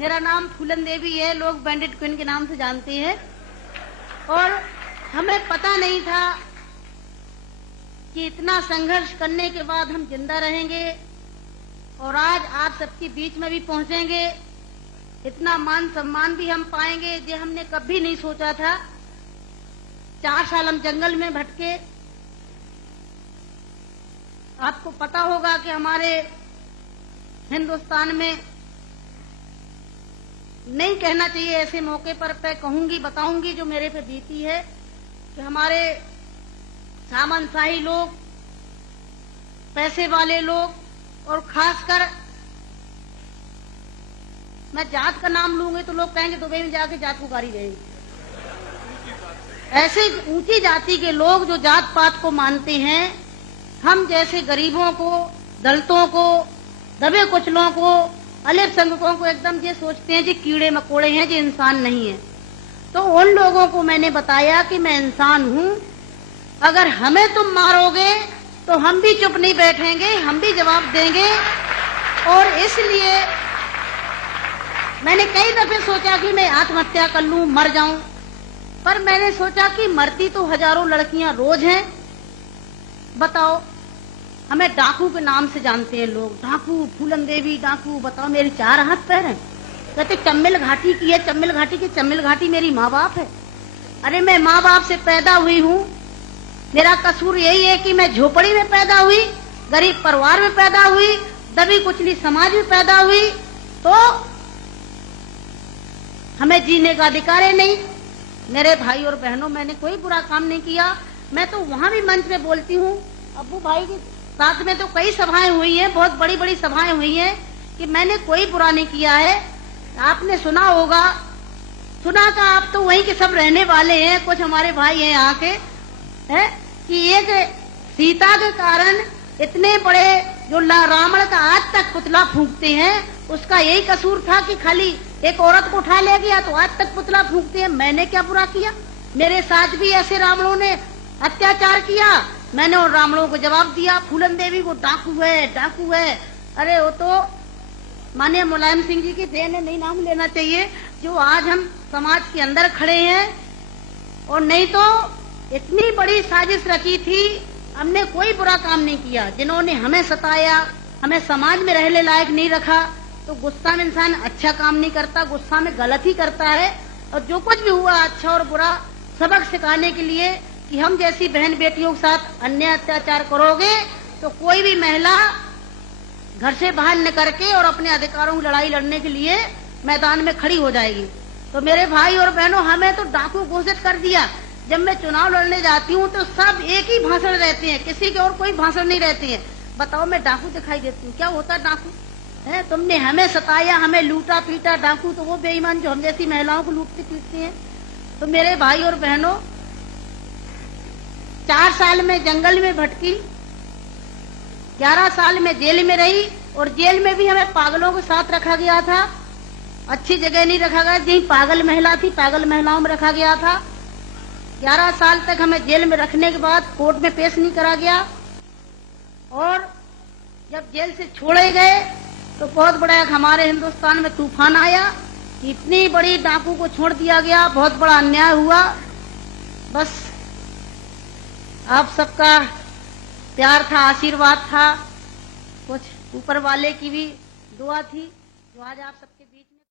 मेरा नाम फूलन देवी है, लोग बैंडिट क्वीन के नाम से जानते हैं। और हमें पता नहीं था कि इतना संघर्ष करने के बाद हम जिंदा रहेंगे और आज आप सबके बीच में भी पहुंचेंगे, इतना मान सम्मान भी हम पाएंगे, ये हमने कभी नहीं सोचा था। 4 साल हम जंगल में भटके। आपको पता होगा कि हमारे हिंदुस्तान में नहीं कहना चाहिए ऐसे मौके पर, मैं कहूंगी, बताऊंगी जो मेरे पे बीती है कि हमारे सामंतशाही लोग, पैसे वाले लोग और खासकर मैं जात का नाम लूंगी तो लोग कहेंगे दुबई में जाके जात पुकारी रहेंगे। ऐसे ऊंची जाति के लोग जो जात पात को मानते हैं, हम जैसे गरीबों को, दलितों को, दबे कुचलों को, अल्पसंख्यकों को एकदम ये सोचते हैं कि कीड़े मकोड़े हैं, जो इंसान नहीं है। तो उन लोगों को मैंने बताया कि मैं इंसान हूं, अगर हमें तुम मारोगे तो हम भी चुप नहीं बैठेंगे, हम भी जवाब देंगे। और इसलिए मैंने कई दफे सोचा कि मैं आत्महत्या कर लूं, मर जाऊं, पर मैंने सोचा कि मरती तो हजारों लड़कियां रोज हैं। बताओ, हमें डाकू के नाम से जानते हैं लोग, डाकू, फूलन देवी डाकू। बताओ, मेरी 4 हाथ पैर हैं। कहते चम्मिल घाटी की है, चम्मिल घाटी की, चम्मिल घाटी मेरी माँ बाप है। अरे मैं माँ बाप से पैदा हुई हूँ, मेरा कसूर यही है कि मैं झोपड़ी में पैदा हुई, गरीब परिवार में पैदा हुई, दबी कुचली समाज में पैदा हुई, तो हमें जीने का अधिकार है नहीं। मेरे भाई और बहनों, मैंने कोई बुरा काम नहीं किया। मैं तो वहां भी मंच पे बोलती हूँ, अब्बू भाई के साथ में तो कई सभाएं हुई हैं, बहुत बड़ी बड़ी सभाएं हुई हैं, कि मैंने कोई बुरा नहीं किया है। आपने सुना होगा, सुना था, आप तो वहीं के सब रहने वाले हैं, कुछ हमारे भाई हैं यहाँ के, है कि एक सीता के कारण इतने बड़े जो रावण का आज तक पुतला फूंकते हैं, उसका यही कसूर था कि खाली एक औरत को उठा ले गया तो आज तक पुतला फूंकते हैं। मैंने क्या बुरा किया? मेरे साथ भी ऐसे रावणों ने अत्याचार किया, मैंने उन रावणों को जवाब दिया। फूलन देवी को डाकू है, डाकू है। अरे वो तो माननीय मुलायम सिंह जी की देन है, नहीं नाम लेना चाहिए, जो आज हम समाज के अंदर खड़े हैं। और नहीं तो इतनी बड़ी साजिश रची थी, हमने कोई बुरा काम नहीं किया। जिन्होंने हमें सताया, हमें समाज में रहने लायक नहीं रखा, तो गुस्सा में इंसान अच्छा काम नहीं करता, गुस्सा में गलत ही करता है। और जो कुछ भी हुआ, अच्छा और बुरा सबक सिखाने के लिए कि हम जैसी बहन बेटियों के साथ अन्याय अत्याचार करोगे तो कोई भी महिला घर से बाहर निकल के और अपने अधिकारों की लड़ाई लड़ने के लिए मैदान में खड़ी हो जाएगी। तो मेरे भाई और बहनों, हमें तो डाकू घोषित कर दिया। जब मैं चुनाव लड़ने जाती हूँ तो सब एक ही भाषण रहते हैं, किसी के और कोई भाषण नहीं रहते हैं। बताओ, मैं डाकू दिखाई देती हूँ? क्या होता है डाकू? है, तुमने हमें सताया, हमें लूटा पीटा। डाकू तो वो बेईमान जो हम जैसी महिलाओं को लूटते पीटते हैं। तो मेरे भाई और बहनों, 4 साल में जंगल में भटकी, 11 साल में जेल में रही, और जेल में भी हमें पागलों के साथ रखा गया था। अच्छी जगह नहीं रखा गया, जहीं पागल महिला थी, पागल महिलाओं में रखा गया था। 11 साल तक हमें जेल में रखने के बाद कोर्ट में पेश नहीं करा गया। और जब जेल से छोड़े गए तो बहुत बड़ा हमारे हिंदुस्तान में तूफान आया, इतनी बड़ी डाकू को छोड़ दिया गया, बहुत बड़ा अन्याय हुआ। बस आप सबका प्यार था, आशीर्वाद था, कुछ ऊपर वाले की भी दुआ थी, जो आज आप सब